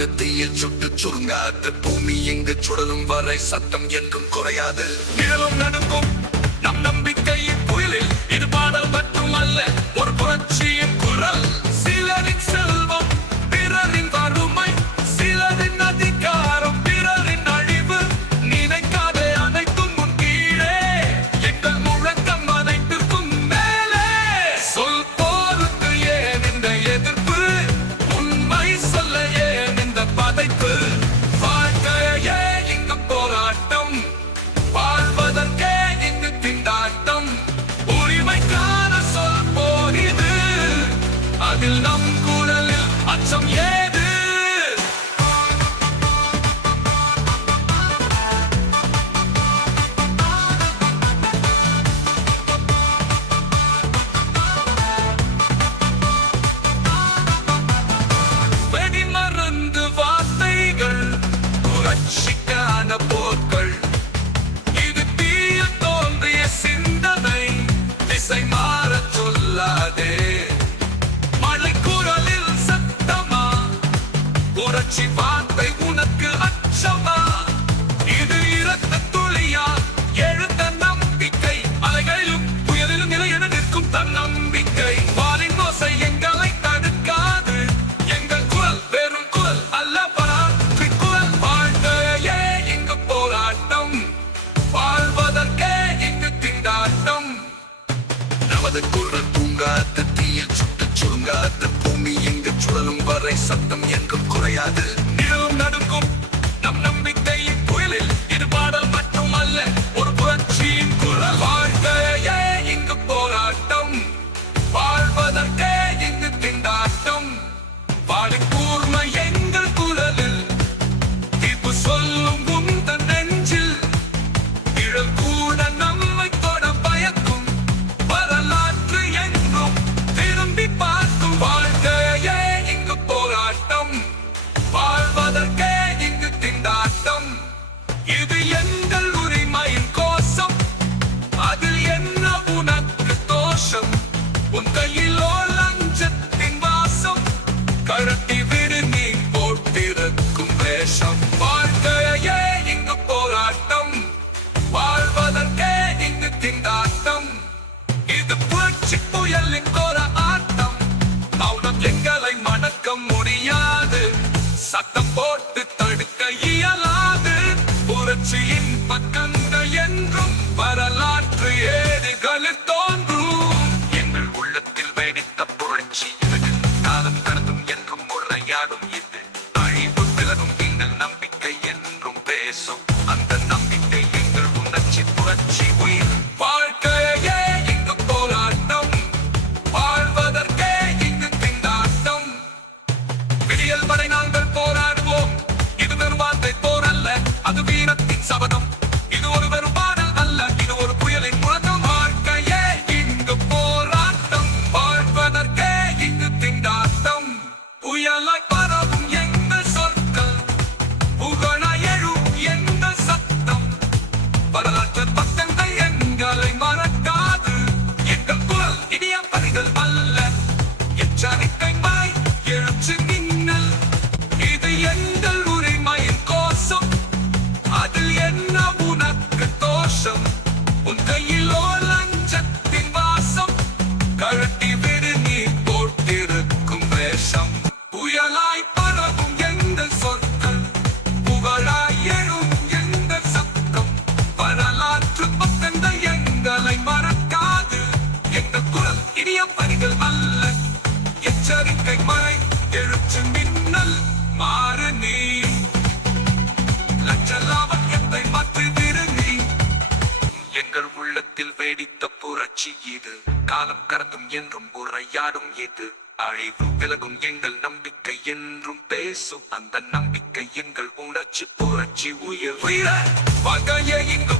தூங்காத தீயில் சுட்டு சுருங்காத. பூமி எங்கு சுடலும் வரை சத்தம் என்றும் குறையாது. நிழலும் நடுங்கும் நம் நம்பிக்கையின் புயலில் இது பாடல் மட்டும் அல்ல அதில் நம் குரலில் அச்சம் ஏது வெடிமருந்து வார்த்தைகள் புரட்சிக்கான போர்கள் இது தீய தோன்றிய சிந்தனை திசை மாறச் சொல்லாதே புரட்சி வார்த்தை உனக்கு அச்சமா? இது இரத்த துளியா? எழுந்த நம்பிக்கை. அலைகளிலும் புயலிலும் நிலையென நிற்கும் தன்னம்பிக்கை. வாலின் ஓசை எங்களை தடுக்காது. எங்கள் குரல் வெறும் குரல் அல்ல பராற்றி குரல் வாழ்க்கையே இங்கு போராட்டம். வாழ்வதற்கே இங்கு திண்டாட்டம். நமது குரல் தீயில் சுட்டு சுருங்காத பூமியின் சுழலும் வரை சத்தம் என்றும் குறையாது. வேஷம் வாழ்க்கையே இங்கு போராட்டம்? வாழ்வதற்கே இங்கு திண்டாட்டம்? இது புரட்சி புயலின் கோர ஆட்டம். மௌனம் எங்களை மணக்க முடியாது. சத்தம் போட்டு தடுக்க இயலாது. புரட்சியின் பக்கங்கள் என்றும் வரலாற்று ஏடுகளில் தோன்றும். எங்கள் உள்ளத்தில் வெடித்த புரட்சி காலம் கடந்தும் என்றும் முறையாடும் எழுச்சி மின்னல் மாறு நீ. லட்சலாபத்தை மாற்றி திருநீ எங்கள் உள்ளத்தில் வேடித்த புரட்சி இது. காலம் கடந்தும் என்றும் உரையாடும் இது. அழிவு விலகும் எங்கள் நம்பிக்கை என்றும் பேசும். அந்த நம்பிக்கை எங்கள் உணர்ச்சி புரட்சி உயிர். உயிர வாழ்க்கையே இங்கு